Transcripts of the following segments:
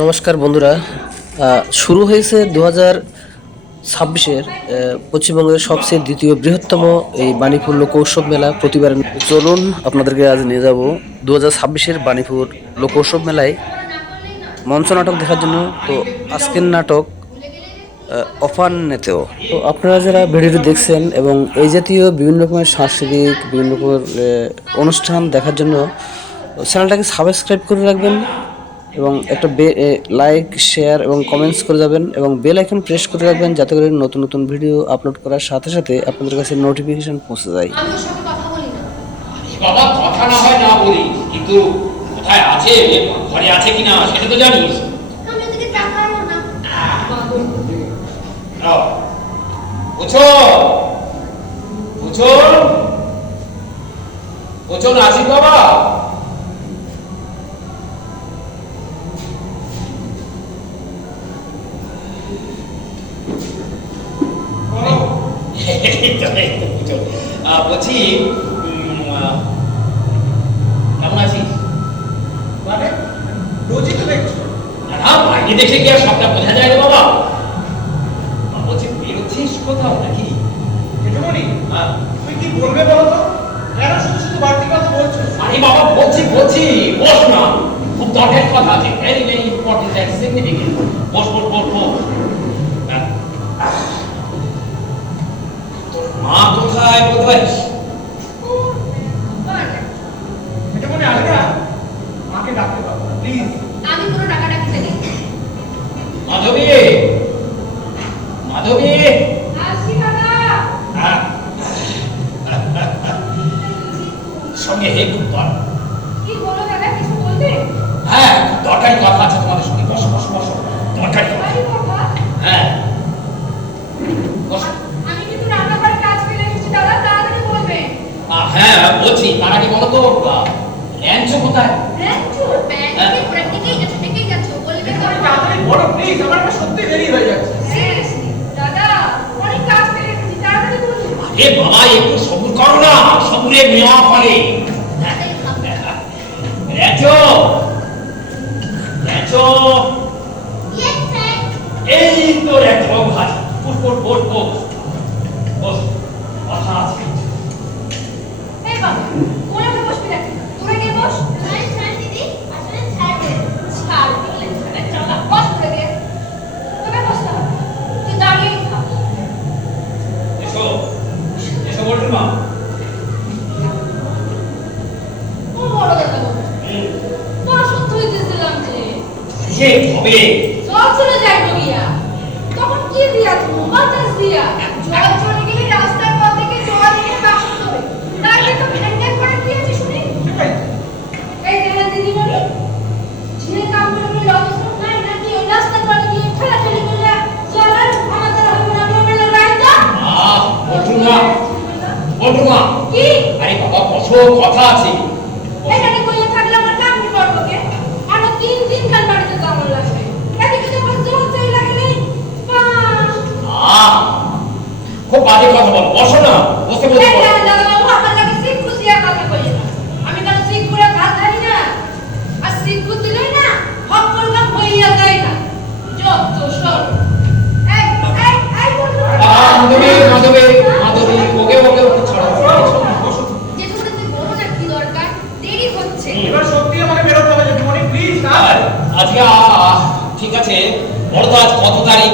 নমস্কার বন্ধুরা। শুরু হয়েছে 2026-এর পশ্চিমবঙ্গের সবচেয়ে দ্বিতীয় বৃহত্তম এই বাণীপুর লোক উৎসব মেলা প্রতিবার। চলুন আপনাদেরকে আজ নিয়ে যাব 2026-এর বাণীপুর লোক উৎসব মেলায় মঞ্চ নাটক দেখার জন্য। তো আজকের নাটক অপান্নেতেও। তো আপনারা যারা ভিডিওটি দেখছেন এবং এই জাতীয় বিভিন্ন রকমের সাংস্কৃতিক বিভিন্ন রকমের অনুষ্ঠান দেখার জন্য চ্যানেলটাকে সাবস্ক্রাইব করে রাখবেন এবং একটা লাইক শেয়ার এবং কমেন্টস করে যাবেন এবং বেল আইকন প্রেস করে রাখবেন, যাতে করে নতুন নতুন ভিডিও আপলোড করার সাথে সাথে আপনাদের কাছে নোটিফিকেশন পৌঁছে যায়। আমি ওর সাথে কথা বলি না। বাবা কথা না হয় না বলি, কিন্তু কোথায় আছে, ঘরে আছে কিনা সেটা তো জানিস। আমি ওদিকে তাকাবো না। বুঝো বুঝো বুঝো রাজীব বাবা। বলছি কেমন আছিস? মানে রোজই তো দেখছো। না বাইরে দেখে কি আর সবটা বোঝা যায় রে বাবা? বলছি বেরোচ্ছিস কোথাও নাকি? জেঠুমনি, তুই কি বলবে বলো তো? কেন শুধু শুধু বাড়তি কথা বলছো? আরে বাবা বলছি বস না, খুব দরকারি কথা আছে, very very important and significant. Boss. তোর মা কোথায় বোধহয়? জেঠুমনি, আগে না মাকে ডাকতে পারবো প্লিজ। আমি কোনো টাকা ডাকতে নেই। মাধবী আসি দাদা। সঙ্গে খুব কি বলো দাদা, কিছু বলবে? হ্যাঁ, দরকারি কথা আছে তোমাদের সঙ্গে। বসো দরকারি কথা। বাড়ি কথা? হ্যাঁ বসো। আমি কিন্তু রান্নাঘরে কাজ ফেলে এসেছি দাদা, তাড়াতাড়ি বলবে। হ্যাঁ বলছি, তার আগে বলো তো ল্যাঞ্চো কোথায়? রেঞ্চু ব্যাংকে ওরা টিকেই যাচ্ছে বলবে তো। তাড়াতাড়ি বলো প্লিজ, আমার না সত্যি দেরি হয়ে যাচ্ছে। সিরিয়াসলি দাদা, অনেক কাজ ফেলে এসেছি, তাড়াতাড়ি বলবে। আরে বাবা একটু সবুর করো না, সবুরে মেওয়া ফলে। ল্যাঞ্চো ইয়েস স্যার। এই তো ল্যাঞ্চো ভাই, বস কথা আছে। এই বাবা, কোনে বসবি নাকি? তোরা গিয়ে বস। স্যার দিদি, আসলে ছাড় দিলে চল বস করে দে। তোকে বসতে হবে, তুই দাঁড়িয়ে খা। এসো বলটুর মা। ও বড় দাদা বলে তোরা সত্যি দিয়েছিলাম যে হবে জল চলে যায় গিয়া, তখন কি দিয়া তুমি বাতাস দিয়া জল চলে গেলে রাস্তার পর থেকে জল নিয়ে বাসন ধরে তাকে তো ভ্যান্ডার করে দিয়েছি শুনি। এই দেখেন দিদিমণি, ঝিলে কাম করে অবস্থা নাই নাকি ওই রাস্তার পর গিয়ে ঠেলাঠেলি করলে জল আর আমাদের হবে না, আমরা লড়াই তো। বলটুর মা কি আরে বাবা বসো, কথা আছে। এখানে কইয়া থাকলে আমার কাম কি করব কে? আর 3 খান বাড়িতে যাওয়ার লাগবে। এদিকে যখন জল চাই লাগে নেই খুব বাজে কথা বল, বসো না, বসে বসে বলো। আমার লাগে সিক খুশিয়া কথা কই না। আমি কেন সিক পুরা ভাত জানি না, আর সিক বুদ্ধি লই না, হক করলাম হইয়া যায় না। যত সর মাধবী ওকে ছাড়ো। যেটুকু তুই বলো না, কি দরকার? দেরি হচ্ছে। এবার সত্যি আমাকে বেরোতে হবে জেঠুমনি, প্লিজ না। আজকে ঠিক আছে, বলো তো আজ কত তারিখ?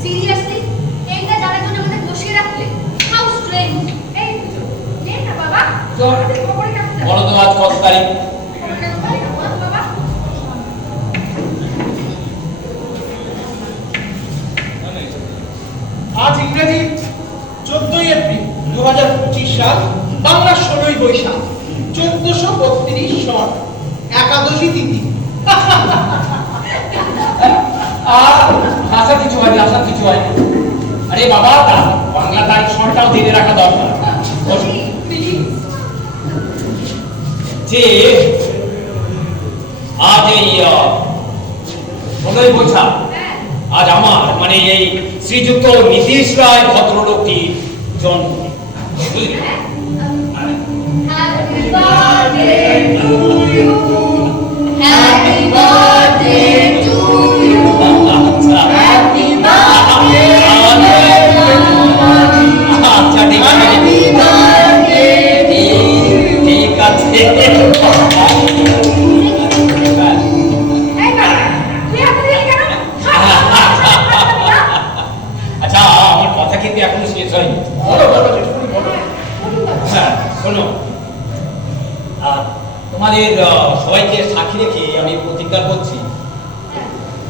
সিরিয়াসলি এইটা জানার জন্য আমাদের বসিয়ে রাখলে? How strange. এই নে না বাবা, আমাদের খবরে রাখতে বলো তো আজ কত তারিখ? বাবা আজ ইংরেজি 14ই এপ্রিল 2025 সাল, বাংলা 16ই বৈশাখ 1432 সন, একাদশী তিথি। আশা কিছু হয়নি। আরে বাবা, বাংলা তারিখ সনটাও দিনে রাখা দরকার। যে আজ এই 15ই বৈশাখ, আজ আমার মানে এই শ্রীযুক্ত নীতিশ রায় ভদ্রলোকটির জন্ম। বুঝলি? Happy birthday to you. Happy birthday to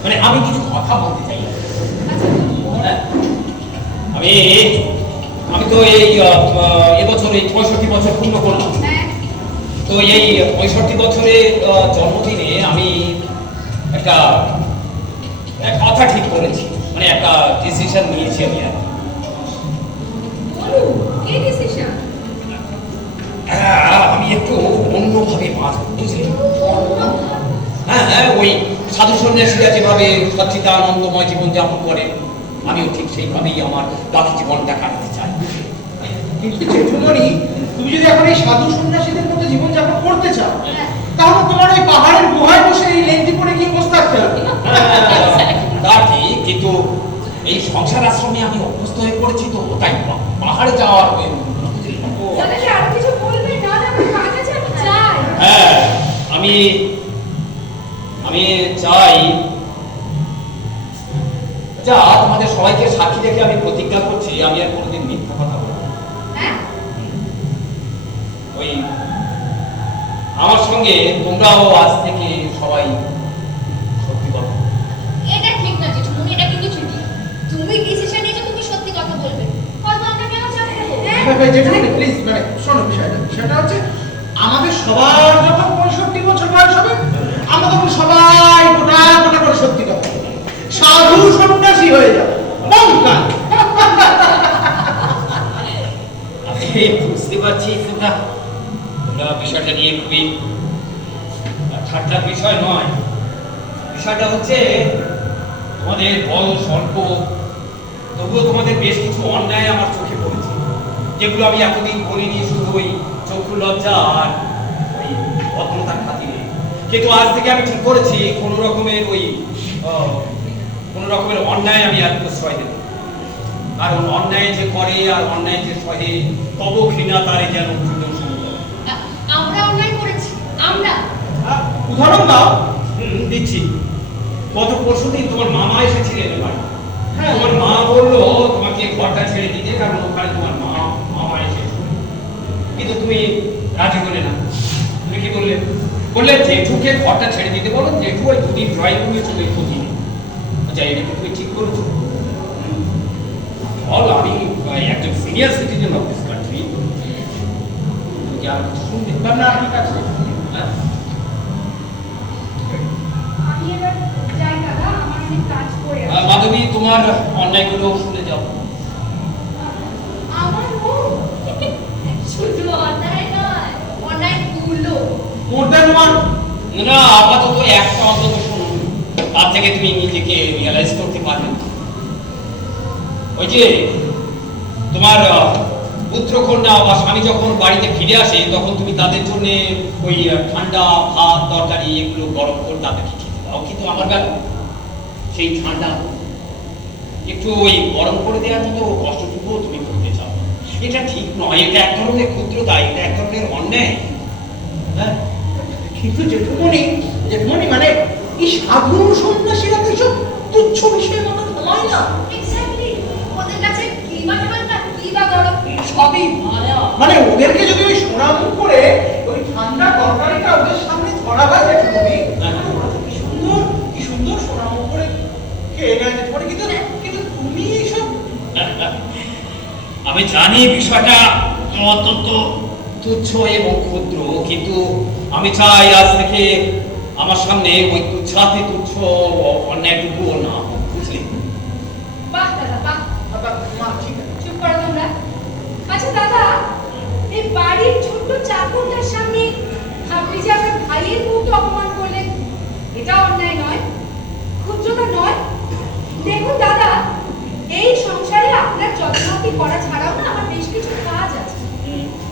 মানে আমি কিছু কথা বলতে চাই। আচ্ছা হ্যাঁ, আমি আমি তো এবছর এই 65 বছর পূর্ণ করলাম। হ্যাঁ তো এই 65 বছরে জন্মদিনে আমি একটা কথা ঠিক করেছি, মানে একটা ডিসিশন নিয়েছি আমি আর কি। বলুন কি ডিসিশন? আমি একটু অন্যভাবে বাঁচব, বুঝলি? হ্যাঁ হ্যাঁ, ওই সাধু সন্ন্যাসীরা যেভাবে সচ্চিদানন্দময় জীবনযাপন করে আমিও ঠিক সেইভাবেই আমার বাকি জীবনটা কাটাতে চাই। কিন্তু জেঠুমণি, তুমি যদি এখন এই সাধু সন্ন্যাসীদের মধ্যে জীবনযাপন করতে চাও, তাহলে তোমার ওই পাহাড়ের গুহায় বসে এই লেন্টি পরে কি বসে থাকতে হবে? তা ঠিক, কিন্তু এই সংসার আশ্রমে আমি অভ্যস্ত হয়ে পড়েছি, তো তাই পাহাড়ে যাওয়ার বুঝলি? তাহলে কি আরো কিছু বলবেন? না না আমার কাজ আছে, আমি চাই। হ্যাঁ, আমি আমি চাই, যা তোমাদের সবাইকে সাক্ষী রেখে আমি প্রতিজ্ঞা করছি আমি আর কোনোদিন মিথ্যা কথা বলবো না। হ্যাঁ ওই আমার সঙ্গে তোমরাও আজ থেকে সবাই সত্যি কথা বলবে। এটা ঠিক না জেঠুমনি, এটা কিন্তু চুটি। তুমি ডিসিশন নিয়েছো, তুমি সত্যি কথা বলবে। হয়তো আমরা কেন চাপ দেবো? জেঠুমণি প্লিজ, মানে শোনো, বিষয়টা হচ্ছে আমাদের সবার যখন 65 বছর বয়স হবে, আমরা তখন সবাই গোটা গোটা করে সত্যি কথা বলবো। সাধু সন্ন্যাসী হয়ে যাবে। মঙ্গল। আমি বুঝতে পারছি তোমরা বিষয়টা নিয়ে খুবই ঠাট্টার বিষয় নয়। বিষয়টা হচ্ছে তোমাদের বয়স অল্প, তবুও তোমাদের বেশ কিছু অন্যায় আমার চোখে পড়েছে, যেগুলো আমি এতদিন বলিনি, শুধু ওই চক্ষু লজ্জা আর ওই ভদ্রতার খাতিরে। কিন্তু আজ থেকে আমি ঠিক করেছি কোনো রকমের অন্যায় আমি আর প্রশ্রয় দেব। কারণ অন্যায় যে করে আর অন্যায় যে সহে, তব ঘৃণা তারে যেন পূজন সমুদয়। আমরা অন্যায় করেছি, আমরা। উদাহরণ দাও। দিচ্ছি। গত পরশুদিন তোমার মামা এসেছিলেন এবার। হ্যাঁ। তোমার মা বললো তোমাকে ঘরটা ছেড়ে দিতে, কারণ ওখানে তোমার মামা এসেছিল। কিন্তু তুমি রাজি হলে না। তুমি কি বললে? বললে জেঠুকে ঘরটা ছেড়ে দিতে বলো, জেঠু ওই দুদিন ড্রয়িং রুমে চলে ক্ষতি নেই। আচ্ছা, এটা কি তুমি ঠিক করেছো? বল, আমি একজন senior citizen of this country. তুমি কি আর কিছু শুনবে? না, ঠিক আছে। হ্যাঁ? আমি এবার যাই দাদা, আমার অনেক কাজ পড়ে আছে। মাধবী, তোমার অন্যায়গুলো শুনে যাও। আমার মুখ শুধু অন্যায় নয়, অন্যায় গুলো। More than one. না, আপাতত একটা অন্তত শুনুন, তার থেকে তুমি নিজেকে রিয়েলাইজ করতে পারবে। ওই যে তোমার পুত্র কন্যা বা স্বামী যখন বাড়িতে ফিরে আসে, তখন তুমি তাদের জন্য ওই ঠান্ডা ভাত তরকারি এগুলো গরম করে তাদেরকে খেতে দাও। কিন্তু আমার বেলা সেই ঠান্ডা একটু ওই গরম করে দেওয়ার মতো কষ্টটুকুও তুমি করতে চাও। এটা ঠিক নয়, এটা এক ধরনের ক্ষুদ্রতা, এটা এক ধরনের অন্যায়। হ্যাঁ, কিন্তু জেঠুমণি মানে এই সাধু সন্ন্যাসীরা তো সব তুচ্ছ বিষয়ের মতো নয় না। এক্স্যাক্টলি, ওদের কাছে কি বা ঠান্ডা, কি বা গরম, সবই মায়া। মানে ওদেরকে যদি ওই সোনামুখ করে ওই ঠান্ডা তরকারিটা ওদের সামনে ধরা হয় জেঠুমণি, ওরা তো কি সুন্দর সোনামুখ করে খেয়ে নেয় জেঠুমণি। কিন্তু তুমি এইসব। আমি জানি বিষয়টা অত্যন্ত তুচ্ছ এবং ক্ষুদ্র, কিন্তু আমি চাই আজ থেকে আমার সামনে ওই তুচ্ছাতি তুচ্ছ অন্যায়টুকুও না হোক, বুঝলি? বাহ দাদা বাহ। মা, ঠিক আছে। চুপ করো তোমরা। আচ্ছা দাদা, এই বাড়ির ছোট্ট চাকরটার সামনে আপনি যে আপনার ভাইয়ের বউকে অপমান করলেন, এটা অন্যায় নয়, ক্ষুদ্রতা নয়? দেখুন দাদা, এই সংসারে আপনার যত্নাতি করা ছাড়াও না আমার বেশ কিছু কাজ আছে।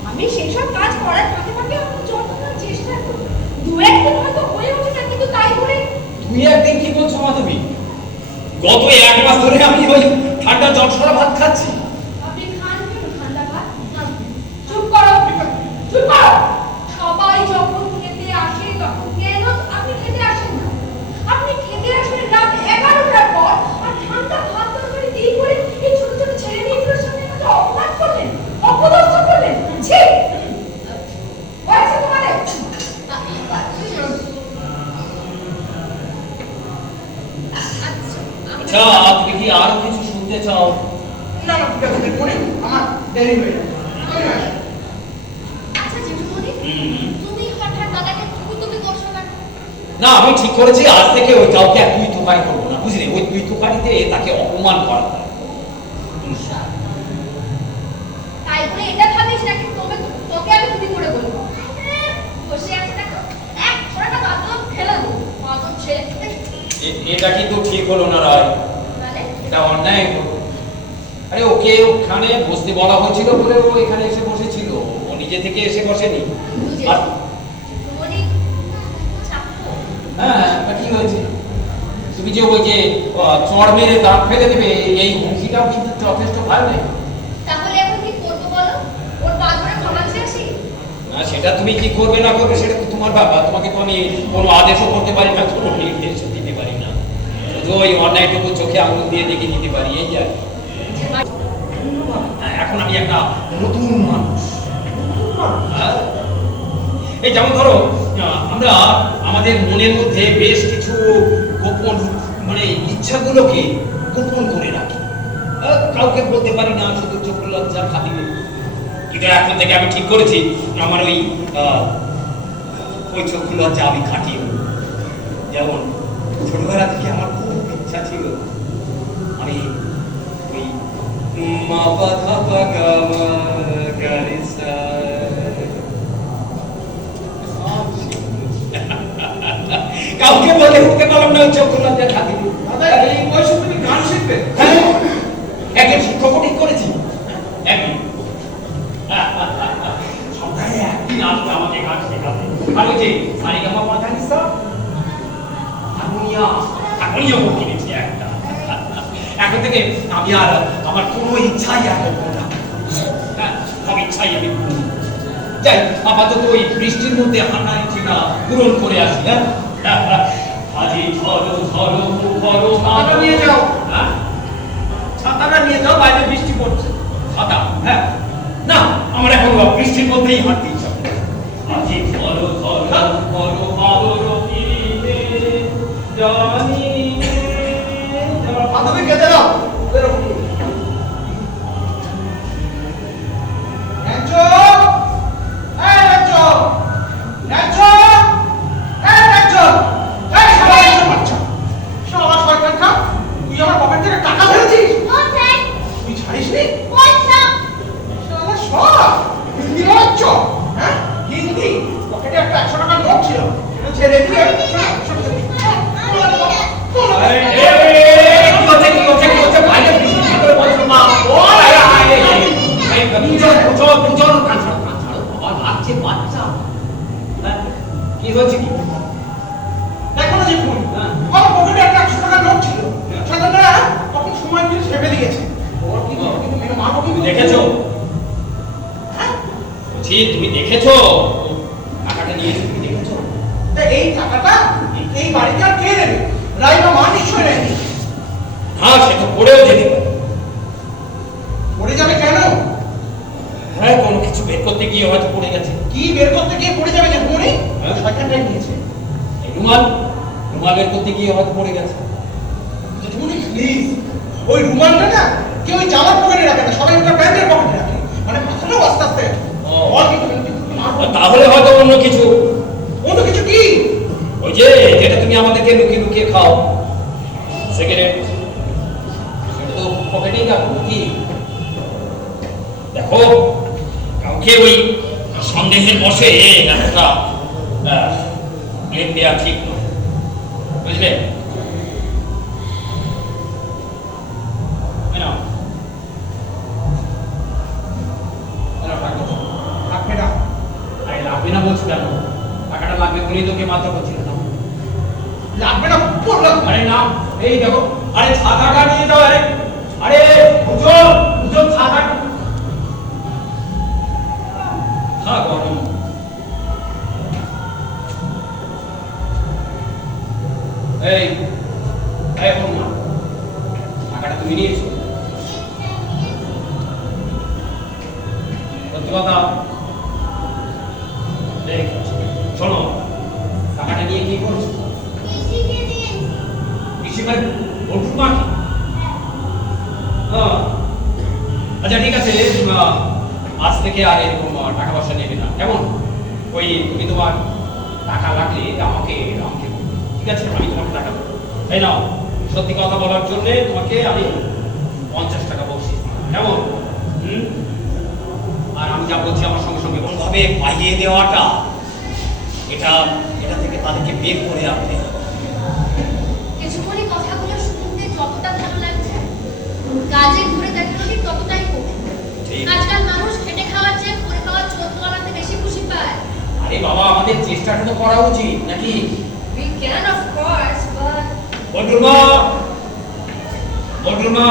আমি সেই সব কাজ করার ফাঁকে ফাঁকে আপনার যত্ন নেওয়ার চেষ্টা করি। দু একদিন হয়তো হয়ে ওঠে না, কিন্তু তাই করে তুই একদিন কি বলছো মাধবী? গত 1 মাস ধরে আমি ওই ঠান্ডা জলছড়া ভাত খাচ্ছি। আপনি খান কেন ঠান্ডা ভাত? চুপ করো, চুপ করো। সবাই যখন খেতে আসে তখন কেন আপনি খেতে আসেন না? আপনি খেতে আসবেন রাত 11টার পর, আর ঠান্ডা ভাত তরকারি দিয়ে করে এই ছোট ছোট ছেলে মেয়েগুলোর সামনে আমাকে অপমান করলেন, অপদস্থ করলেন। ছি! হয়েছে তোমাদের? আচ্ছা তুমি কি আরো কিছু শুনতে চাও? না না ঠিক আছে দেখুন আমার দেরি হয়ে যাবে আমি আসি। আচ্ছা জেঠুমনি, তুমি হঠাৎ দাদাকে তুমি করছো কেন? না আমি ঠিক করেছি আজ থেকে ওই কাউকে আর তুই তোকাই করবো না, বুঝলি? ওই তুই তোকারিতে তাকে অপমান করা হয়। তাই বলে এটা ভাবিস নাকি তোকে আমি তুমি করে বলবো? বসে আছে দেখো, এক ছোড়াটা বাদল ফেলে দেবো, বাদল ছেলে। এটা কিন্তু ঠিক হলো না রায়, মানে এটা অন্যায় হলো। আরে ওকে ওখানে বসতে বলা হয়েছিল বলে ও এখানে এসে বসেছিল, ও নিজে থেকে এসে বসেনি। আর জেঠুমনি চাপো। হ্যাঁ তা কি হয়েছে? তুমি যে ওই যে চড় মেরে দাঁত ফেলে দেবে এই হুমকিটাও কিন্তু যথেষ্ট ভালো নেই। তাহলে এখন কি করবো বলো? ওর পা ধরে ক্ষমা চেয়ে আসি? না সেটা তুমি কি করবে না করবে সেটা তো তোমার ব্যাপার, তোমাকে তো আমি কোনো আদেশও করতে পারি না, কোনো নির্দেশও দিতে পারি না, শুধু ওই অন্যায়টুকু চোখে আঙুল দিয়ে দেখে দিতে পারি, এই আর কি। হ্যাঁ, এখন আমি একটা নতুন মানুষ। হ্যাঁ? এই যেমন ধরো আমরা আমাদের মনের মধ্যে বেশ কিছু গোপন মানে ইচ্ছাগুলোকে গোপন করে রাখি, কাউকে বলতে পারি না, শুধু চোখ লজ্জা খাতিরে। কিন্তু এখন থেকে আমি ঠিক করেছি আমার ওই চোখ লজ্জা আমি কাটিয়ে নেব। যেমন ছোটবেলা থেকে আমার খুব ইচ্ছা ছিল আমি ওই মা বাধা বাগা গারিসা কাউকে বলে উঠতে পারলাম না ওই চোখ লজ্জা খাতিরে। দাদা এই বয়সে তুমি গান শিখবে? হ্যাঁ একজন শিক্ষকও ঠিক করেছি, একদিন সপ্তাহে একদিন আসবে আমাকে গান শেখাতে। আর ওই যে সারিগামা পাধানিসা হারমোনিয়াম কিনেছি একটা। এখন থেকে আমি আর আমার কোনো ইচ্ছাই আর করবো না, হ্যাঁ সব ইচ্ছাই আমি করবো। যাই আপাতত ওই বৃষ্টির মধ্যে হান্নার ইচ্ছেটা পূরণ করে আসি। হ্যাঁ আজি ঝড়ো ঝড়ো ঝড়ো ছাতাটা নিয়ে যাও। হ্যাঁ ছাতাটা নিয়ে যাও, বাইরে বৃষ্টি পড়ছে। ছাতা? হ্যাঁ না আমার এখন বৃষ্টির মধ্যেই হাঁটতে ইচ্ছা করে। আজি ঝড়ো ঝড়ো ঝড়ো বাদর তীরে জানি বান্ধবী কেটে দাও বেরো। ন্যাচো এই ন্যাচো ন্যাচো এই ন্যাচো এই সবাই এসে বাচ্চা শালা শয়তান খা, তুই আমার পকেট থেকে টাকা ফেলেছিস? কোথায়? তুই ছাড়িসনি? পয়সা। শালা সব হিন্দি মারছ? হ্যাঁ হিন্দি পকেটে একটা 100 টাকার নোট ছিল, সেটা ছেড়ে দিয়ে বাইরে বৃষ্টি করে বলছো মা ও দুজন বাবা লাগছে বাচ্চা। হ্যাঁ কি হয়েছে কি? দেখো না দেখুন হ্যাঁ। আমার পকেটে একটা 100 টাকার নোট ছিল, সাধারণরা তখন সময় দিয়ে ছেপে দিয়েছে। ওর কিন্তু কিন্তু মেরে মারবো কিন্তু। দেখেছো? হ্যাঁ? বলছি তুমি দেখেছো টাকাটা নিয়েছো, তুমি দেখেছো? তা এই টাকাটা এই বাড়িতে আর কে দেবে? রাইমা মা নিশ্চয় নেয়নি। হ্যাঁ সে তো পড়েও যেতে পারে। পড়ে যাবে কেন? হ্যাঁ কোনো কিছু বের করতে গিয়ে হয়তো পড়ে গেছে। কি বের করতে গিয়ে পড়ে যাবে যে মনে? হ্যাঁ। শয়তানটাই নিয়েছে। এই রুমাল বের করতে গিয়ে হয়তো পড়ে গেছে। জেঠুমনি প্লিজ ওই রুমালটা না কেউ ওই জামার পকেটে রাখে না, সবাই ওটা প্যান্টের পকেটে রাখে, মানে মাথাটাও আস্তে আস্তে ও। ওর কিন্তু মারবো। তাহলে হয়তো অন্য কিছু, অন্য কিছু কি? ওই যে যেটা তুমি আমাদেরকে লুকিয়ে লুকিয়ে খাও সিগারেট, সেটা তো পকেটেই রাখো কি? দেখো কাউকে ওই সন্দেহের বসে একটা ব্লেম দেওয়া ঠিক নয়, বুঝলে? এই নাও। এই নাও টাকা। রাখবে না। আরে লাগবে না বলছো কেন? টাকাটা লাগবে বলেই তোকে মাত্র করছিল না। লাগবে না বললাম। আরে না এই দেখো, আরে ছাতাটা নিয়ে যাও। আরে আরে বুঝো বুঝো ছাতা হ্যাঁ গরম। এই এখন না টাকাটা তুমি নিয়েছো সত্যি কথা দেখ শোনো টাকাটা নিয়ে কি করছো? খুশি মানে বলটুর মা কি? আচ্ছা ঠিক আছে, আজ থেকে আর এরকম টাকা পয়সা নেবে না, কেমন? ওই তুমি তোমার টাকা লাগলে আমাকে আমাকে বলো, ঠিক আছে? আমি তোমাকে টাকা দেবো। তাই না? সত্যি কথা বলার জন্য তোমাকে আমি 50 টাকা বকশিশ দিলাম, কেমন? আর আমি যা বলছি আমার সঙ্গে সঙ্গে ভাবে পাইয়ে দেওয়াটা, এটা এটা থেকে তাদেরকে বের করে আনতে হবে। কিছুক্ষণই কথাগুলো শুনতে যতটা ভালো লাগছে, কাজে ঘুরে দেখানো ঠিক ততটাই কঠিন। ঠিক। আজকাল মানুষ খেটে খাওয়ার চেয়ে করে খাওয়ার চোদ্দ আনাতে বেশি খুশি পায়। আরে বাবা, আমাদের চেষ্টাটা তো করা উচিত নাকি? We can of course, but বলটুর মা, বলটুর মা,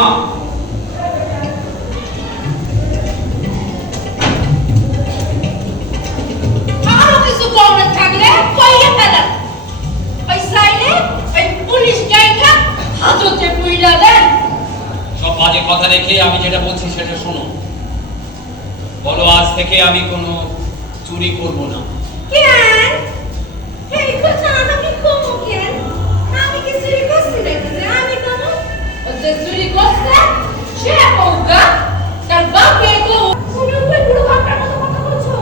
আরো কিছু গরমে থাকলে কইয়ে ফেলেন। ওই সাইনে ওই পুলিশ গাইটা হাজতে পুইলা দেন। সব বাজে কথা রেখে আমি যেটা বলছি সেটা শোনো। বলো, আজ থেকে আমি কোনো চুরি করব না। কেন? এই কথা আমি কমু কেন? আমি কি চুরি করছি নাকি যে আমি কমু? ও যে চুরি করছে সে কমুগা, তার বাপকে কো। তুমি ওই বুড়ো বাপটার মতো কথা বলছো?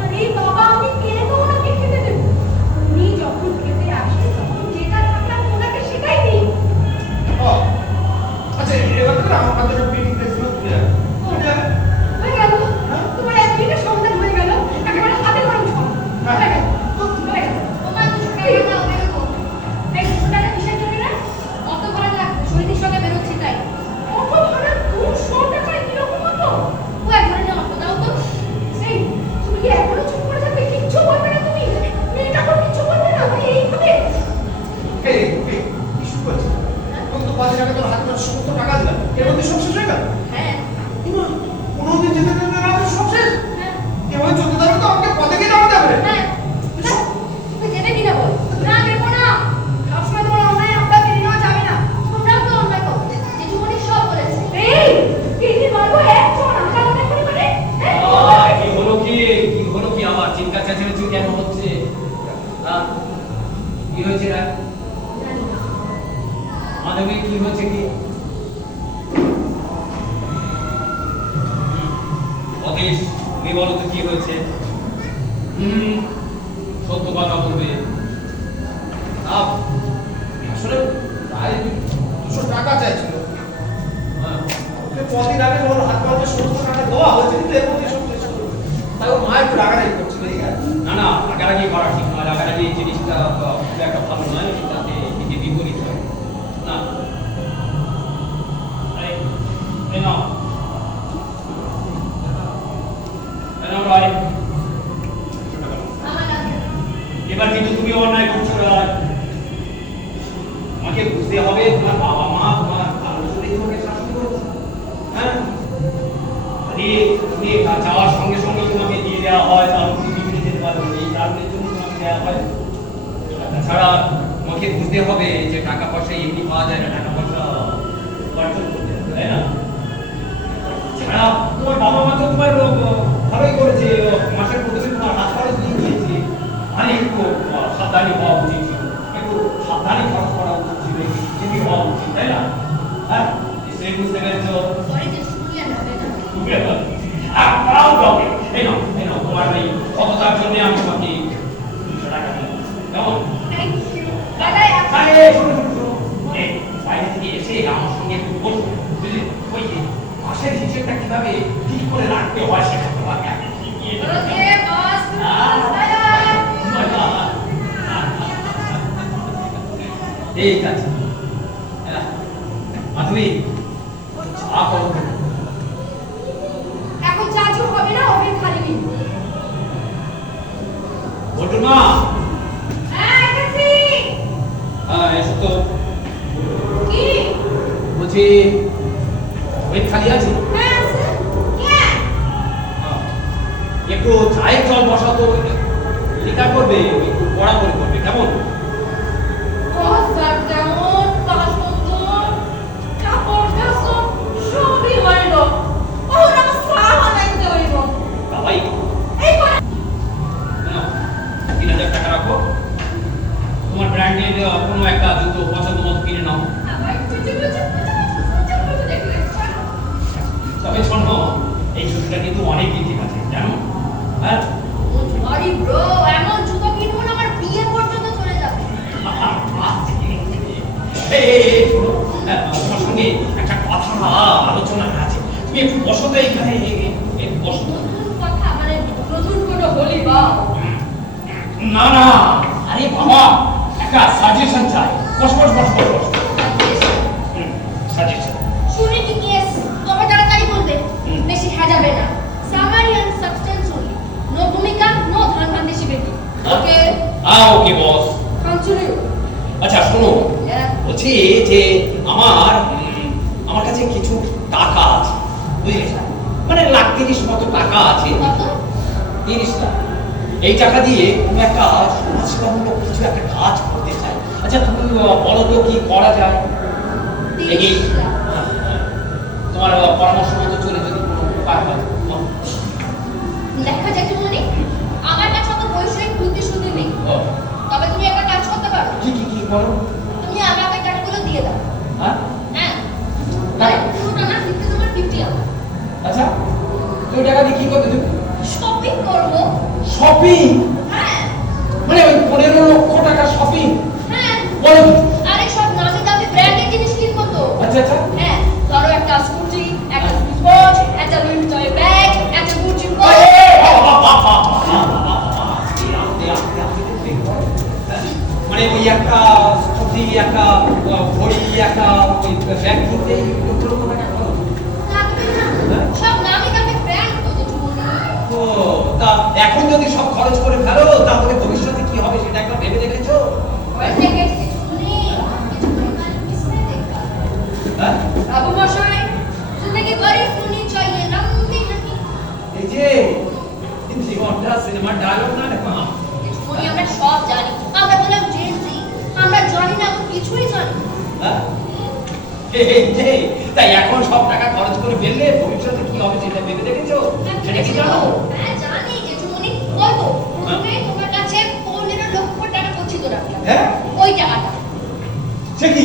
আরে বাবা, আমি কেন ওনাকে খেতে দেব? উনি যখন খেতে আসে তখন যেটা থাকলাম ওনাকে সেটাই দিই। আচ্ছা এবার তো আমাদের মিটিং প্লেসগুলো তুলে রাখো। হয়ে গেল, তোমার এক মিনিটের সমাধান হয়ে গেল, একেবারে হাতে গরম সব হয়ে গেল, হয়ে গেল। তোমার 200 টাকা দাও বের করো। এই 200 টাকা কিসের জন্য রে? অত ভাড়া লাগবে, শরীরের সঙ্গে বেরোচ্ছি তাই। অত ভাড়া 200 টাকায় কিরকম হতো? ও এক ধরনের অর্থ দাও তো। এই, তুমি কি এখনো চুপ করে থাকবে? কিচ্ছু বলবে না তুমি? মেয়েটাকে কিচ্ছু বলবে না? ভাই এইভাবে? এই কি শুরু করছিস? তুমি তো 5 টাকা তোর হাতে করে সমস্ত টাকা দিলাম, এর মধ্যে সব শেষ হয়ে গেল। হ্যাঁ, ইমা, 15 দিন যেতে যেতে রাতে সব শেষ। হ্যাঁ, এভাবে চলতে থাকলে তো আমাকে পথে গিয়ে নামাতে হবে। হ্যাঁ। বুঝা? তুমি যেতে কি না বল? না দেবো না। সবসময় তোমার অন্যায় আব্বা মেনে নেওয়া যাবে না। তোমরাও তো অন্যায় করো। যেটুকুনি সব বলেছে। এই, তিনি মারবো একজন, আমরা অনেক করে মানে? কি হলো কি? কি হলো কি? আমার চিন্তা চেঁচামেচি কেন হচ্ছে? কি হয়েছে রে? জানি না। মাধবী, কি হচ্ছে কি? অতীশ, তুমি বলো তো কি হয়েছে? সত্য কথা বলবে। আসলে প্রায় 200 টাকা চাইছিল। হ্যাঁ। ওকে কদিন আগে ওর হাত পাতে সমস্ত টাকা দেওয়া হয়েছে, কিন্তু এর মধ্যে সব শেষ করে দিল। তাই ওর মা একটু রাগারাগি করছিল এই আর কি। না না, রাগারাগি করা ঠিক নয়। রাগারাগি এই জিনিসটা খুব একটা ভালো নয়, তাতে এটি বিপরীত হয় না। এই নাও, এই নাও রায়। আমার লাগবে না। এবার কিন্তু তুমি অন্যায় করছো রায়। আমাকে বুঝতে হবে, তোমার বাবা মা তোমার ভালো করে তোমাকে শাসন করেছে। হ্যাঁ, আরে তুমি যাওয়ার সঙ্গে সঙ্গে তোমাকে দিয়ে দেওয়া হয়, তার তুমি বিগড়ে যেতে পারো, এই কারণের জন্য তোমাকে দেওয়া হয়। তাছাড়া তোমাকে বুঝতে হবে যে টাকা পয়সা এমনি পাওয়া যায় না, টাকা পয়সা উপার্জন করতে হবে, তাই না? ছাড়া তোমার বাবা মা তো তোমার ভালোই করেছে, মাসের প্রথমে তোমার হাত খরচ দিয়ে দিয়েছে। আরে একটু সাবধানী হওয়া উচিত ছিল, একটু সাবধানী খরচ করা উচিত ছিল, একটু যদি হওয়া উচিত, তাই না? হ্যাঁ, নিশ্চয়ই বুঝতে পেরেছো। সরি যে শুনিয়ে হবে না। এই নাও, তোমার এই সততার জন্য আমি তোমাকে 200 টাকা দিলাম, কেমন? Thank you. বালাই আরে শোনো শোনো শোনো, এই বাইরে থেকে এসে আমার সঙ্গে একটু বসো, বুঝলি? ওই যে মাসের হিসেবটা কিভাবে ঠিক করে রাখতে হয় সেটা তোমাকে আমি শিখিয়ে দেবো। ওকে বস, বাই। ঠিক আছে। মাধবী, চা করো। এখন চাচু হবে না, ওভেন খালি নেই। বলটুর মা, হ্যাঁ, এসেছি। হ্যাঁ এসো তো। কি? বলছি ওই খালি আছে? হ্যাঁ, আছে। হ্যাঁ। একটু চায়ের জল বসাতো, লিকার করবে, একটু পড়াপড়ি করবে, কেমন? কথা কেমন, বাসন, কাপড় কাচন সবই হইল। ওর আমার চা বানাইতে হইব। বাবাই, এই করে 3000 টাকা রাখো, তোমার ব্র্যান্ডেড কোনো একটা জুতো পছন্দ মতো কিনে নাও। শোনো, তোমার সঙ্গে একটা কথা আলোচনা আছে, তুমি একটু বসো তো এখানে, একটু বসো তো। কথা মানে নতুন কোনো হলি বা না না, আরে বাবা, একটা সাজেশন চাই। বস বস বস বস বস। সাজেশন। শুনে কি কেস তবে তাড়াতাড়ি বলবে, হুম। বেশি যাবে না। Summary and substance only, no ভূমিকা, নো ধান ভান্দেশি বেটি। Okay okay boss. কন্টিনিউ। আচ্ছা শোনো, বলছি যে আমার কাছে কিছু টাকা আছে, বুঝলে, মানে লাখ 30 মতো টাকা আছে। কত? 30 লাখ। এই টাকা দিয়ে কোনো একটা সমাজসেবামূলক কিছু একটা কাজ করতে চাই। আচ্ছা তুমি বলো তো কি করা যায়? 30 লাখ। তোমার পরামর্শ মতো চলে যদি কোনো উপায় হয়। দেখা যাচ্ছে মনে আমার কাছে অত বৈষয়িক বুদ্ধি শুধু নেই, তবে তুমি একটা কাজ করতে পারো। কি বলো? তুমি আমাকে টাকাগুলো দিয়ে দাও। হ্যাঁ হ্যাঁ, মানে পুরোটা না, 50 তোমার 50 আমার। আচ্ছা, তুমি টাকা দিয়ে কি করতে দেবে? শপিং করবো। শপিং? হ্যাঁ মানে ওই 15 লক্ষ টাকা শপিং? হ্যাঁ, বলো কি? আরে সব নামি দামি ব্র্যান্ডের জিনিস কিনবো তো। আচ্ছা আচ্ছা। হ্যাঁ, ধরো একটা স্কুটি, একটা সুইচ ওয়াচ, একটা লুই ভিতরে ব্যাগ, একটা গুচি ওয়াচ। মানে ওই একটা স্কুটি, একটা ঘড়ি, একটা ওই ব্যাগ কিনতে 1 লক্ষ টাকা খরচ? লাগবে না, সব নামি দামি ব্র্যান্ড তো জুমুনি। ও, তা এখন যদি সব খরচ করে ফেলো তাহলে ভবিষ্যতে কি হবে সেটা একবার ভেবে দেখেছো? ওইটা গেছে জুমুনি, কিছু পরিমাণ মিশে দেখা। হ্যাঁ? বাবু মশাই, জিন্দগি গরিব होनी चाहिए नंदी नहीं। এই যে জীবনটা সিনেমার ডায়লগ না রে মা। জুমুনি আমরা সব জানি, আমরা বললাম জেনজি, আমরা জানি না এমন কিছুই জানি না। হ্যাঁ? এই যে, তাই এখন সব টাকা খরচ করে ফেললে ভবিষ্যতে কি হবে সেটা ভেবে দেখেছো? সেটা কি জানো? হ্যাঁ জানি যে জুমুনি, বলবো প্রথমে তোমার কাছে 15 লক্ষ টাকা গচ্ছিত রাখলাম। হ্যাঁ? ওই টাকাটা। সে কি?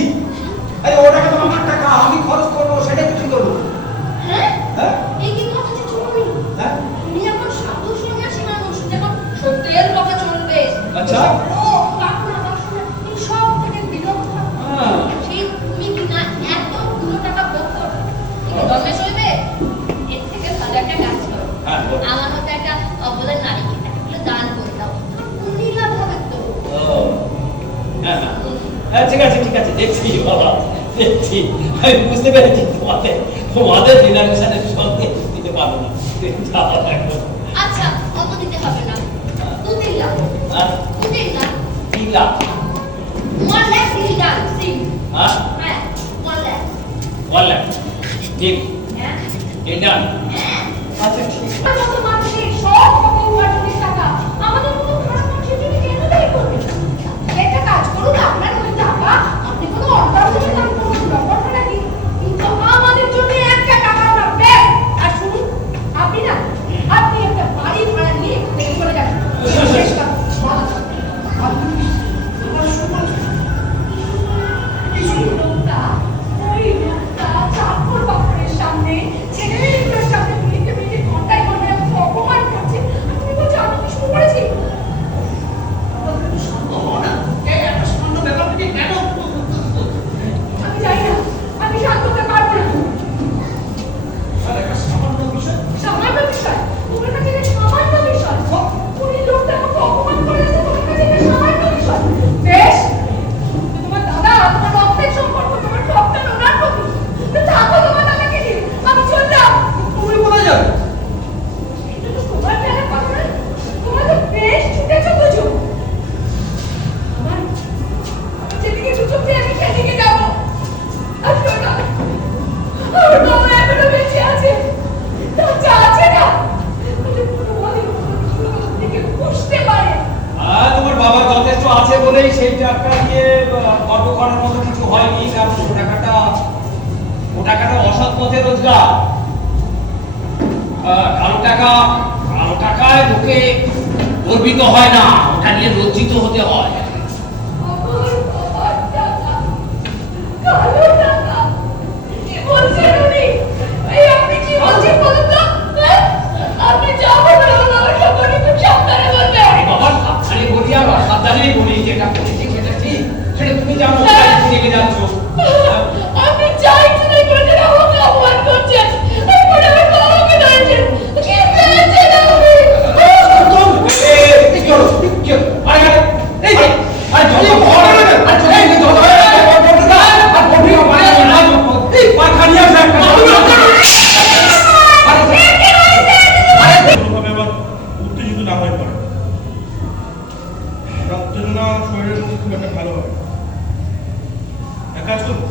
আরে ও টাকা তো আমার টাকা, আমি খরচ করবো, সেটা কি করবো? হ্যাঁ? হ্যাঁ? এই কি কথা যে জুমুনি? হ্যাঁ? তুমি এখন সাধু সন্ন্যাসী মানুষ, এখন সত্যের কথা চলবে। আচ্ছা। ও কাকুনা বাসনা এই সব থেকে বিরক্ত। হ্যাঁ। সেই তুমি কি না এতগুলো টাকা ভোগ করো, এটা দমে চলবে? এর থেকে ভালো একটা কাজ করো, হ্যাঁ, বল। আমার মতো একটা অবদান নারীকে টাকাগুলো দান করে দাও, পুণ্যি লাভ হবে তো। ও, হ্যাঁ, হ্যাঁ। হ্যাঁ, ঠিক আছে ঠিক আছে, দেখছি বাবা, দেখছি। আমি বুঝতে পেরেছি তোমাদের জেনারেশনের সঙ্গে দিতে পারবো না। যাওয়া লাগবে। আচ্ছা, অত দিতে হবে না, 2-3 লাখ। হ্যাঁ? 2-3 লাখ। 3 লাখ? 1 লাখ সিল ডান, সিল। হ্যাঁ? হ্যাঁ, 1 লাখ। 1 লাখ? ঠিক, হ্যাঁ এই ডান। হ্যাঁ। আচ্ছা ঠিক। আমার মতো মানুষের সব রকম উপার্জনের টাকা আমাদের মতো খারাপ মানুষের জন্য কেন ব্যয় করবে? একটা কাজ করুন, আপনার ওই টাকা আপনি কোনো অর্ধাঙ্গনে দান করুন, ব্যাপারটা নাকি? কিন্তু আমাদের জন্য একটা টাকা না ব্যয়। আর শুনুন, আপনি না, আপনি একটা বাড়ি ভাড়া নিয়ে এখান থেকে চলে যাবেন। শেষ কথা। ওই লোকটা চাকর বাকরের সামনে, ছেলেমেয়েগুলোর সামনে মিনিটে মিনিটে ঘন্টায় ঘন্টায় আমাকে অপমান করছে। আর তুমি বলছো আমি কি শুরু করেছি? আমি জানি না, আমি শান্ত হতে পারবো না। সামান্য বিষয়, তোমার কাছে এটা সামান্য বিষয়। ওই লোকটা আমাকে অপমান করেছে, তোমার কাছে এটা সামান্য বিষয়। বেশ, তোমার দাদা, তোমার রক্তের সম্পর্ক, তোমার সবটা ওনার প্রতি। তো থাকো তোমার দাদাকে নিয়ে, আমি চললাম। তুমি কোথায় যাবে? এটা তো তোমার জানা কথা না, তোমরা তো বেশ ছুটেছো বুঝো। আমার যেদিকে দু চোখ দিয়ে আমি সেদিকে যাবো। আর শোনো, আমার বাবা এখনো বেঁচে আছে, তার যা আছে না, তোমাদের থেকে বুঝতে পারে। তোমার বাবা যথেষ্ট আছে বলেই সেই টাকা দিয়ে গর্ব করার মতো কিছু হয়নি, কারণ ও টাকাটা অসৎ পথে রোজগার। কালো টাকায় লোকে গর্বিত হয় না, ওটা নিয়ে লজ্জিত হতে হয়। আমার বাবার টাকা, কালো টাকা, কি বলছেন উনি? এই আপনি কি বলছেন বলুন তো? হ্যাঁ? আপনি যা বলবেন আমার সম্পর্কে খুব সাবধানে বলবেন। আরে বাবা, সাবধানে বলি আর অসাবধানেই বলি, যেটা করেছি সেটা ঠিক, সেটা তুমি জানো, রেগে যাচ্ছ। আপনি চাই চুরি করেছেন, আমাকে অপমান করছেন, এরপরে আমার বাবাকে ধরেছেন। কি পেয়েছেন আপনি? কোনোভাবে আবার উত্তেজিত না হয়ে পড়ে। রক্তজনা শরীরের মধ্যে খুব একটা ভালো হয়। এক কাজ করুন,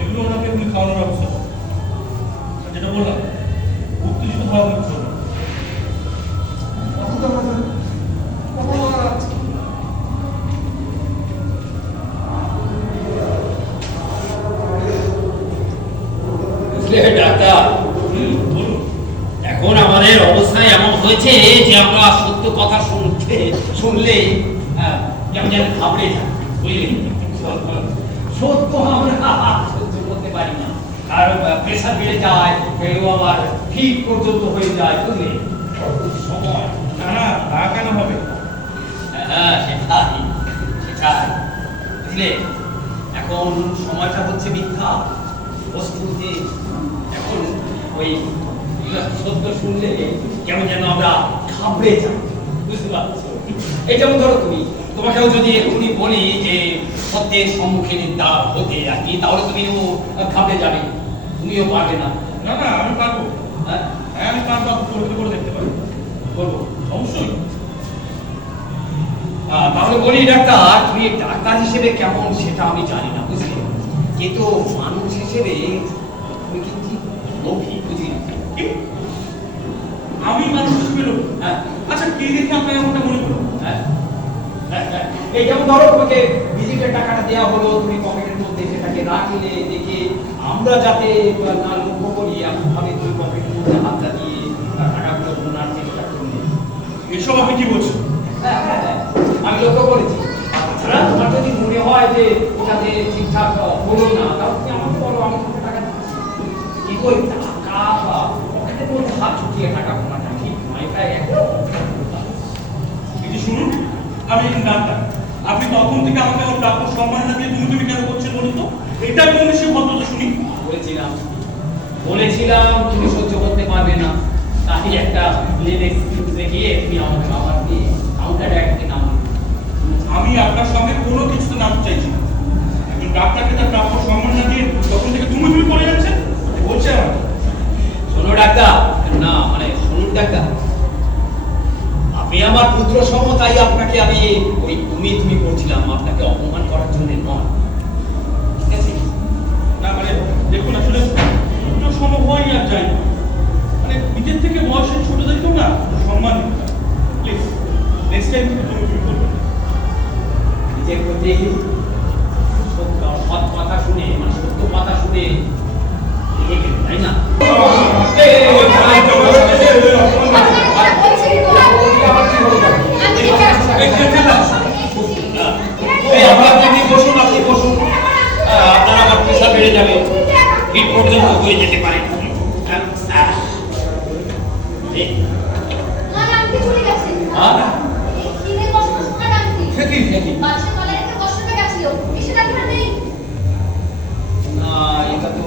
এগুলো ওনাকে এমনি খাওয়ানোর ব্যবস্থা করুন। আর যেটা বললাম, উত্তেজিত হওয়া কিন্তু চলবে না। বুঝলে ডাক্তার, বলুন। এখন আমাদের অবস্থা এমন হয়েছে যে আমরা সত্য কথা শুনলে কেমন যেন ঘাবড়ে যাই, বুঝলি? সত্য আমরা সহ্য করতে পারি না, আর প্রেশার বেড়ে যায়, কেউ আবার ঠিক পর্যন্ত হয়ে যায়, বুঝলি? সময় না না, তা কেন হবে? হ্যাঁ, সেটাই সেটাই, বুঝলে? এখন সময়টা হচ্ছে মিথ্যা বস্তুতে। এখন ওই সত্য শুনলে কেমন যেন আমরা ঘাবড়ে যাই, বুঝতে পারছো? এই যেমন ধরো তোমাকেও যদি এক্ষুনি বলি যে সত্যের সম্মুখীন হতে আর কি, তাহলে তুমিও ঘাবড়ে যাবে, তুমিও পারবে না। না না, আমি পারবো। হ্যাঁ, হ্যাঁ, আমি পারবো। পরীক্ষা করে দেখতে পারি। বলবো। অবশ্যই। তাহলে বলি ডাক্তার, তুমি ডাক্তার হিসেবে কেমন সেটা আমি জানি না, বুঝলি? কিন্তু মানুষ হিসেবে তুমি কিন্তু লোভী, বুঝলি? কি? আমি মানুষ হিসেবে লোক? হ্যাঁ, আচ্ছা, কে দেখে আপনার এমনটা মনে করুন? হ্যাঁ, হ্যাঁ, হ্যাঁ। এই যেমন ধরো তোমাকে ভিজিটের টাকাটা দেওয়া হলো, তুমি পকেটের মধ্যে সেটাকে রাখলে, দেখে আমরা যাতে না লক্ষ্য করি এমন ভাবে তুমি পকেটের মধ্যে হাতটা দিয়ে টাকাগুলো তোলার চেষ্টা করলে। এসব আপনি কি বলছেন? হ্যাঁ, হ্যাঁ, হ্যাঁ, আমি লক্ষ্য করেছি। আর তাছাড়া তোমার যদি মনে হয় যে ওটাতে ঠিকঠাক হলো না, তাহলে তুমি আমাকে বলো, আমি তোমাকে টাকা দিচ্ছি। কিন্তু ওই টাকা বা পকেটের মধ্যে হাত ঢুকিয়ে টাকা গোনাটা ঠিক নয়, তাই এই যে শুনুন, আমি একজন ডাক্তার। আপনি তখন থেকে আমাকে আমার প্রাপ্য সম্মান না দিয়ে তুমি কেন করছেন বলুন তো? এটা কোন সে ভদ্রতা শুনি? বলেছিলাম তুমি সহ্য করতে পারবে না, তাই একটা প্লেন এক্সকিউজ দেখিয়ে তুমি আমাকে আবার দিয়ে কাউন্টার অ্যাক্টে নামাবে। আমি আপনার সঙ্গে কোনো কিছুতে নামতে চাইছি না। একজন ডাক্তারকে তার প্রাপ্য সম্মান না দিয়ে তখন থেকে তুমি করে যাচ্ছেন, বলছে আমার। শোনো ডাক্তার, না মানে শুনুন ডাক্তার, আপনি আমার পুত্র সম, তাই আপনাকে আমি ওই তুমি করছিলাম, আপনাকে অপমান করার জন্য নয়, ঠিক আছে? না মানে দেখুন, আসলে পুত্র সম হয় আর যাই হোক, মানে নিজের থেকে বয়সের ছোটদেরকেও না সম্মান দিতে হয়। প্লিজ নেক্সট টাইম থেকে তুমি করবেন। নিজের প্রতি সৎ কথা শুনে, মানে সত্য কথা শুনে রেগে গেলে, তাই না? আপনি বসুন, আপনার আবার প্রেশার বেড়ে যাবে, হিট পর্যন্ত হয়ে যেতে পারে। না, এটা তো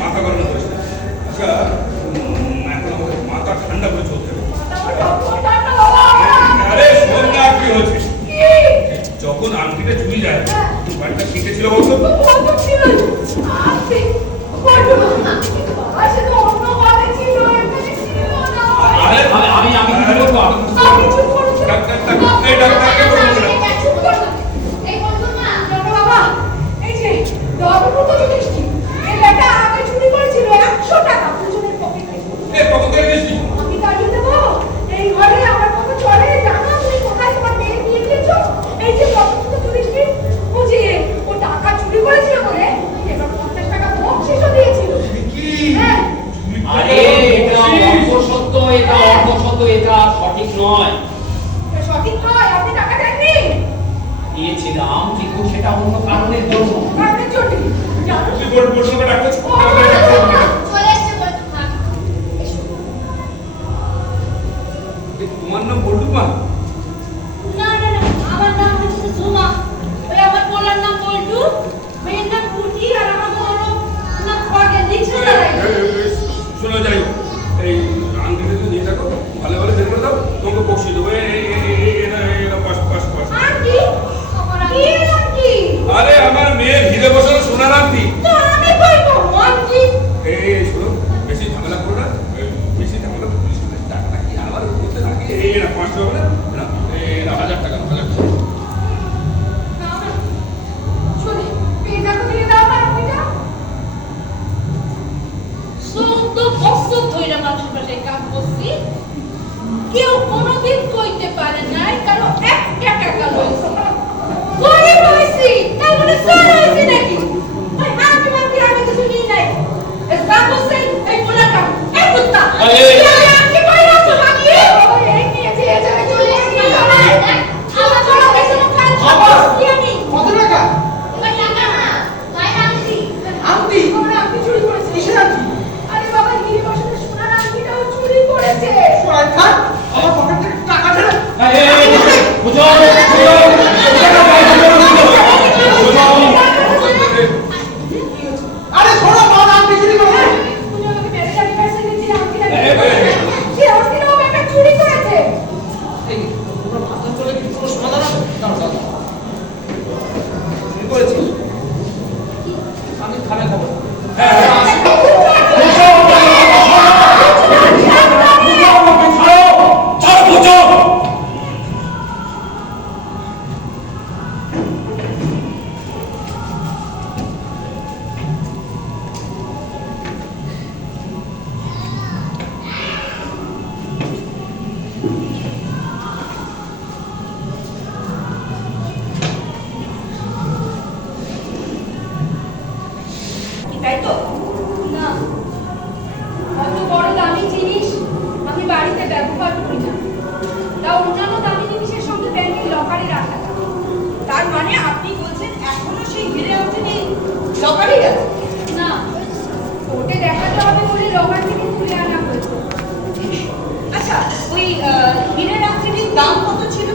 মাথা গরম করিস না। আচ্ছা, এখন আমাদের সঠিক নয়, আপনি টাকা দেননি। দিয়েছিলাম, কিন্তু সেটা অন্য কারণের জন্য। কারণের জন্য জানো? তুই বল বল সঙ্গে ডাক্তার চলে এসছে বলে মা। তোমার নাম বল্টু পাল? না না না, আমার নাম হচ্ছে ঝুমা। ওই আমার পোলার নাম বল্টু, মেয়ের নাম পুটি, আর আমার বড় নাম খগেন। লিখছো না ভাই? শোনো, যাই হোক, এই আঙ্কেলকে তুমি নিয়ে থাকো, ভালো ভালো বের করে দাও, তোমাকে বসিয়ে দেবো। এটা পাশ পাশ পাশ। আন্টি, আমার কি আন্টি? আরে আমার মেয়ের হিরে বসানো সোনার আংটি। তো আমি কইবো আন্টি। এই শোনো, বেশি ঝামেলা করো না, বেশি ঝামেলা পুলিশ টাকাটা কি আবার করতে থাকে। এরা 500 হবে না, এরা 1000 টাকা 1000 টাকা। না না, শুনি পিজা তো দিয়ে দাও না পিজা। 14 বছর ধরে মানুষের বাসায় কাজ করছি, কেউ কোনোদিন কইতে পারে নাই কারো 1 টাকা লইছে। গরিব হইছি, তাই বলে চোর হইছি নাকি? ওই হারামি মানতি আমি কিছু নিই নাই। এই সাপোসে এই পোলাটা, এই কুত্তা। আরে! আন্টি কই রাখছো বাকি? ওই এই নিয়েছে, এই জায়গায় চলে এসেছি। আমার বড় পেছনে কাজ করছি আমি। কত টাকা? ওই টাকা না, ভাই আনছি। আংটি? আমার আংটি চুরি করেছে। কিসের আংটি? আরে বাবা, হিরে বসানো সোনার আংটিটাও চুরি করেছে। সোনার খান, আমার পকেট থেকে টাকা ঢেলে। বুঝো, আরে শোনো, আমার আংটি চুরি করেছে। তুমি আমাকে বেড়ে যাবি পয়সা দিচ্ছি আংটিটা। সে আংটিটাও ব্যাপার চুরি করেছে। এই, তোমরা মাথা চলে কি কোনো সমাধান আছে? দাঁড়াও, দাঁড়াও। চুরি করেছিস? আমি থানায় খবর দেবো। কি তাই তো? না, অত বড় দামি জিনিস আমি বাড়িতে ব্যবহার করি না। তা অন্যান্য দামি জিনিসের সঙ্গে ব্যাংকের লকারে রাখা থাকে। তার মানে আপনি বলছেন এখনো সেই হিরে আংটি লকারেই আছে? না, কোর্টে দেখাতে হবে বলে লকার থেকে তুলে আনা হয়েছে। আচ্ছা, ওই হিরের আংটিটির দাম কত ছিল?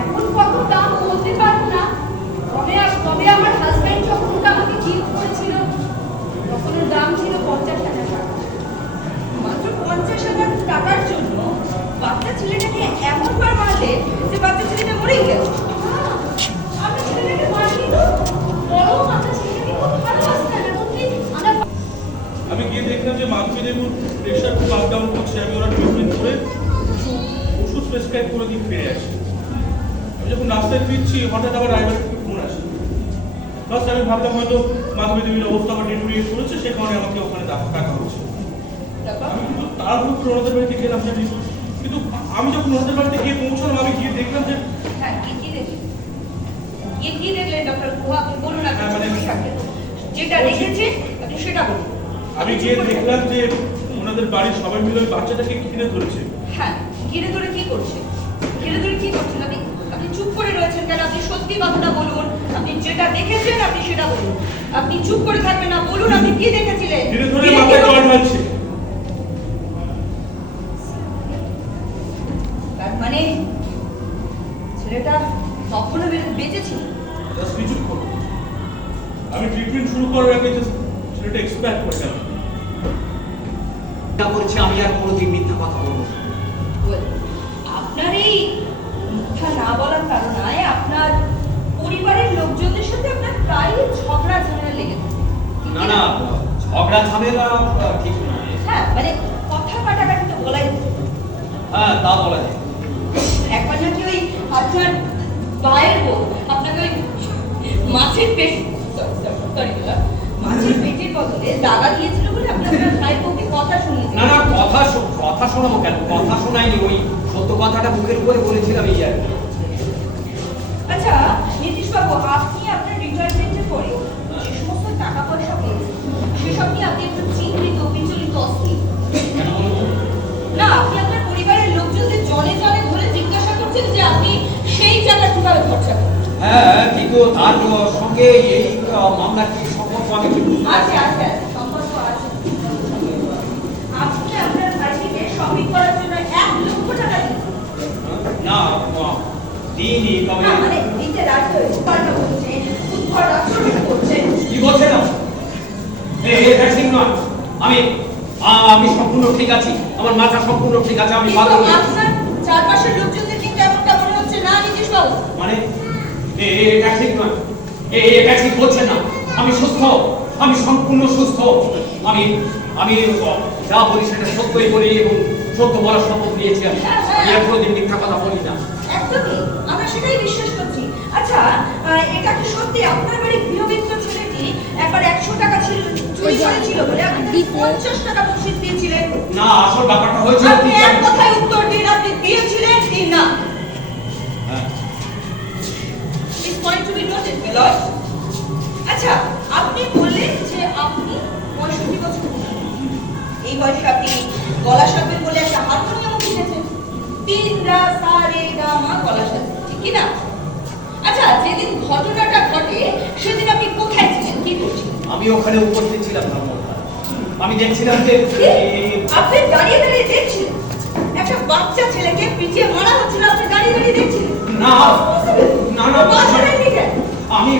এখন কত দাম বলতে পারবো না। তবে আমার হাজব্যান্ড যখন ওটা আমাকে গিফট করেছিল তখন ওর দাম ছিল 50,000 টাকা। মাত্র 50,000 টাকার জন্য বাচ্চা ছেলেটাকে এমন বার মারলে যে বাচ্চা ছেলেটা মরেই গেল। আমি ছেলেটাকে মারিনি তো, বড় মাথা ছেলেটাকে খুব ভালোবাসতাম। এমনকি আমরা আমি গিয়ে দেখলাম যে মাধবী দেবুর প্রেশার খুব আপ ডাউন করছে। আমি ওরা ট্রিটমেন্ট করে ওষুধ প্রেসক্রাইব করে দিয়ে ফিরে আসি। আমি যখন রাস্তায় ফিরছি হঠাৎ আবার ড্রাইভারের ফোন আসে। বাস আমি ভাবলাম হয়তো মাধবী দেবীর অবস্থা আবার ডিটোরিয়েট করেছে, সে কারণে আমাকে ওখানে ডাকা হচ্ছে। আমি কিন্তু তারপর ওনাদের বাড়িতে গেলাম জানি, কিন্তু আমি যখন ওনাদের বাড়িতে গিয়ে পৌঁছলাম আমি গিয়ে দেখলাম যে হ্যাঁ, কি দেখলেন? কি দেখলেন ডক্টর গুহা? আপনি বলুন, আপনি হ্যাঁ, চুপ থাকবেন। যেটা দেখেছেন আপনি সেটা বলুন। আমি গিয়ে দেখলাম যে ওনাদের বাড়ির সবাই মিলে ওই বাচ্চাটাকে ঘিরে ধরেছে। হ্যাঁ, ঘিরে ধরে কি করছে? ঘিরে ধরে কি করছেন? আপনি চুপ করে রয়েছেন কেন? আপনি সত্যি কথাটা বলুন। আপনি যেটা দেখেছেন আপনি সেটা বলুন। আপনি চুপ করে থাকবেন না, বলুন আপনি কি দেখেছিলেন? ঘিরে ধরে ঘিরে মাথায় কি জল করছে? ঢালছে। তার মানে ছেলেটা তখনও বেঁচে ছিল? জাস্ট কিছুক্ষণ। আমি ট্রিটমেন্ট শুরু করার আগে জাস্ট ছেলেটা এক্সপায়ার করে গেল। না করছে, আমি আর কোনোদিন মিথ্যা কথা বলবো না। Well, আপনার এই মিথ্যা না বলার কারণে আপনার পরিবারের লোকজনদের সাথে আপনার প্রায় ঝগড়া ঝামেলা লেগে থাকে। ঠিক না কি না, ঝগড়া ঝামেলা ঠিক নয়। হ্যাঁ, মানে কথা কাটাকাটি তো বলাই যেত। হ্যাঁ, তা বলা যায়। একবার নাকি ওই আপনার ভাইয়ের বউ আপনাকে ওই মাছের পেট সরি মাছের পেটের বদলে দাগা দিয়েছিল বলে আপনি আপনার ভাইয়ের বউকে কথা শুনিয়েছেন। না না, কথা শোনাবো কেন? কথা শোনাইনি, ওই সত্য কথাটা মুখের উপরে বলেছিলাম এই আর কি। আচ্ছা নীতিশবাবু, আপনি আপনার রিটায়ারমেন্টের পরে যে সমস্ত টাকা পয়সা পেয়েছেন সেসব নিয়ে আপনি একটু চিন্তিত, বিচলিত, অস্থির। কেন বলুন তো? না, আপনি আপনার পরিবারের লোকজনদের জনে জনে ধরে জিজ্ঞাসা করছেন যে হ্যাঁ, কিন্তু তার সঙ্গে এই মামলার কি সম্পর্ক আমি ঠিক বুঝতে পারছি আছে না। আছে আছে, সম্পর্ক আছে। আপনি আপনার ভাইটিকে শপিং করার জন্য 1 লক্ষ টাকা দিন। না দিইনি, তবে না, মানে দিতে রাজি হয়েছে, পাল্টা বলছে, উদ্ভট আচরণ করছে। কি বলছে না এটা ঠিক নয়। আমি আমি সম্পূর্ণ ঠিক আছি, আমার মাথা সম্পূর্ণ ঠিক আছে, আমি কিন্তু পাগল নই। আপনার চারপাশের লোকজনদের কিন্তু এমনটা মনে হচ্ছে না নীতিশ বাবু। মানে এটা ঠিক নয়, এটা ঠিক বলছে না। আমি সুস্থ, আমি সম্পূর্ণ সুস্থ। আমি আমি যা বলি সেটা সত্যই বলি এবং সত্য বলার শপথ নিয়েছি। আমি আর কোনোদিন মিথ্যা কথা বলি না। একদমই, আমরা সেটাই বিশ্বাস করছি। আচ্ছা, এটা কি সত্যি আপনার বাড়ির গৃহবৃত্ত ছেলেটি একবার 100 টাকা চুরি করেছিল বলে আপনি তাকে 50 টাকা বকশিশ দিয়েছিলেন? না, আসল ব্যাপারটা হয়েছে আপনি এক কথায় উত্তর দিন, আপনি দিয়েছিলেন কি না? হ্যাঁ। This point to be noted, my lord. আচ্ছা, আপনি বললেন যে আপনি 65 বছর বয়স। এই বয়সে আপনি গলা সাজবেন বলে একটা হারমোনিয়াম কিনেছেন। 3 রা সা রে গা মা গলা সাজবেন, ঠিক কি না? আচ্ছা, যেদিন ঘটনাটা ঘটে সেদিন আপনি কোথায় ছিলেন, কি করছিলেন? আমি ওখানে উপস্থিত ছিলাম ধর্মঘট। আমি দেখছিলাম যে আপনি দাঁড়িয়ে দাঁড়িয়ে দেখছিলেন একটা বাচ্চা ছেলেকে পিটিয়ে মারা হচ্ছিল, আপনি দাঁড়িয়ে দাঁড়িয়ে দেখছিলেন? না না না বছরের দিকে আমি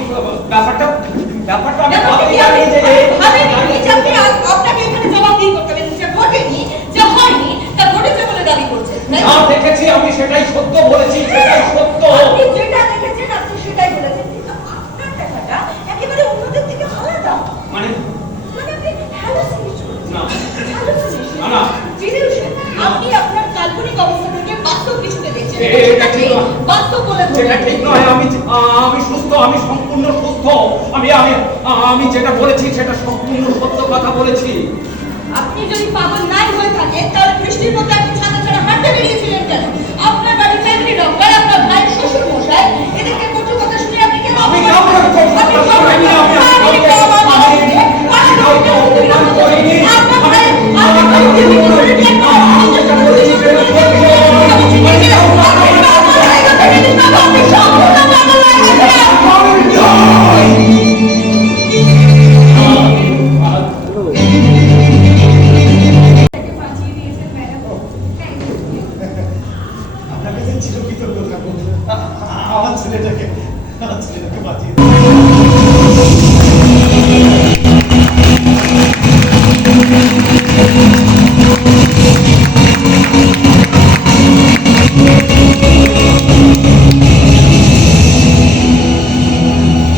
ব্যাপারটা আমি ব্যাপারটা ভাবতে কি জানি যে ভাবেননি যে আপনাকে এখানে জবাবদিহি করতে হবে যে ঘটেনি, যে হয়নি, তা ঘটেছে বলে দাবি করছেন, তাই যা তো? দেখেছি আমি সেটাই সত্য বলেছি, সেটাই সত্য। আপনি যেটা দেখেছেন আপনি সেটাই বলেছেন, কিন্তু আপনার দেখাটা একেবারে অন্যদের থেকে আলাদা। মানে মানে আপনি hallucination না। hallucination না, না। delusion। আপনি আপনার কাল্পনিক অবস্থা থেকে বাস্তব কিছুকে দেখছেন, এটা ঠিক নয়। বাস্তব বলে সেটা ধরবেন। ঠিক নয়। আমি সুস্থ, আমি সম্পূর্ণ সুস্থ। আমি আমি আমি যেটা বলেছি সেটা সম্পূর্ণ সত্য কথা বলেছি। আপনি যদি পাগল নাই হয়ে থাকেন তাহলে বৃষ্টির মধ্যে আপনি ছাতা ছাড়া হাঁটতে বেরিয়েছিলেন কেন?